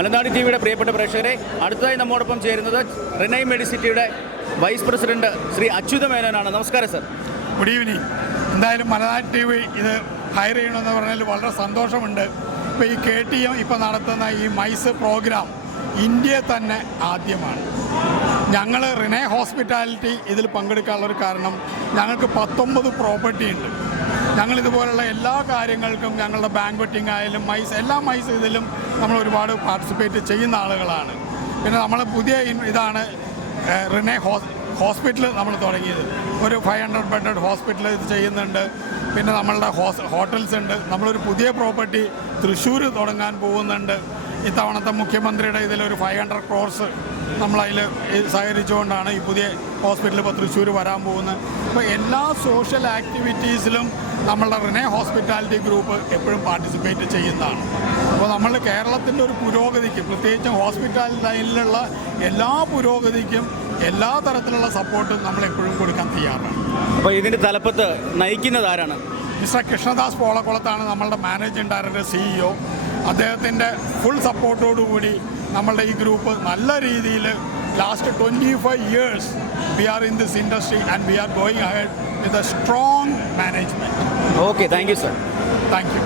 മലനാട് ടിവിയുടെ പ്രിയപ്പെട്ട പ്രേക്ഷകരെ, അടുത്തതായി നമ്മോടൊപ്പം ചേരുന്നത് റിനൈ മെഡിസിറ്റിയുടെ വൈസ് പ്രസിഡന്റ് ശ്രീ അച്യുത മേനോനാണ്. നമസ്കാരം സർ. Good evening. എന്തായാലും മലനാട് ടി വി ഇത് ഹയർ ചെയ്യണമെന്ന് പറഞ്ഞാൽ വളരെ സന്തോഷമുണ്ട്. ഇപ്പോൾ ഈ KTM ഇപ്പോൾ നടത്തുന്ന ഈ മൈസ് പ്രോഗ്രാം ഇന്ത്യയിൽ തന്നെ ആദ്യമാണ്. ഞങ്ങൾ റിനൈ ഹോസ്പിറ്റാലിറ്റി ഇതിൽ പങ്കെടുക്കാനുള്ളൊരു കാരണം ഞങ്ങൾക്ക് 19 പ്രോപ്പർട്ടി ഉണ്ട്. ഞങ്ങളിതുപോലുള്ള എല്ലാ കാര്യങ്ങൾക്കും ഞങ്ങളുടെ ബാങ്ക്വറ്റിംഗ് ആയാലും എല്ലാ മൈസ് ഇതിലും നമ്മൾ ഒരുപാട് പാർട്ടിസിപ്പേറ്റ് ചെയ്യുന്ന ആളുകളാണ്. പിന്നെ നമ്മൾ പുതിയ ഇതാണ് റിനൈ ഹോസ്പിറ്റൽ നമ്മൾ തുടങ്ങിയത്. ഒരു 500 ബെഡഡ് ഹോസ്പിറ്റൽ ഇത് ചെയ്യുന്നുണ്ട്. പിന്നെ നമ്മളുടെ ഹോട്ടൽസ് ഉണ്ട്. നമ്മളൊരു പുതിയ പ്രോപ്പർട്ടി തൃശ്ശൂർ തുടങ്ങാൻ പോകുന്നുണ്ട്. ഇത്തവണത്തെ മുഖ്യമന്ത്രിയുടെ ഇതിലൊരു 500 crores നമ്മളതിൽ സഹകരിച്ചുകൊണ്ടാണ് ഈ പുതിയ ഹോസ്പിറ്റൽ ഇപ്പോൾ തൃശ്ശൂർ വരാൻ പോകുന്നത്. അപ്പോൾ എല്ലാ സോഷ്യൽ ആക്ടിവിറ്റീസിലും നമ്മളുടെ റിനൈ ഹോസ്പിറ്റാലിറ്റി ഗ്രൂപ്പ് എപ്പോഴും പാർട്ടിസിപ്പേറ്റ് ചെയ്യുന്നതാണ്. അപ്പോൾ നമ്മൾ കേരളത്തിൻ്റെ ഒരു പുരോഗതിക്കും, പ്രത്യേകിച്ചും ഹോസ്പിറ്റൽ ലൈനിലുള്ള എല്ലാ പുരോഗതിക്കും എല്ലാ തരത്തിലുള്ള സപ്പോർട്ടും നമ്മളെപ്പോഴും കൊടുക്കാൻ തയ്യാറാണ്. അപ്പോൾ ഇതിൻ്റെ തലപ്പത്ത് നയിക്കുന്നത് ആരാണ്? മിസ്റ്റർ കൃഷ്ണദാസ് പോളക്കുളത്താണ് നമ്മളുടെ മാനേജിംഗ് ഡയറക്ടർ, CEO. അദ്ദേഹത്തിൻ്റെ ഫുൾ സപ്പോർട്ടോടുകൂടി നമ്മളുടെ ഈ ഗ്രൂപ്പ് നല്ല രീതിയിൽ last 25 years we are in this industry and we are going ahead with a strong management. Okay, thank you sir. Thank you.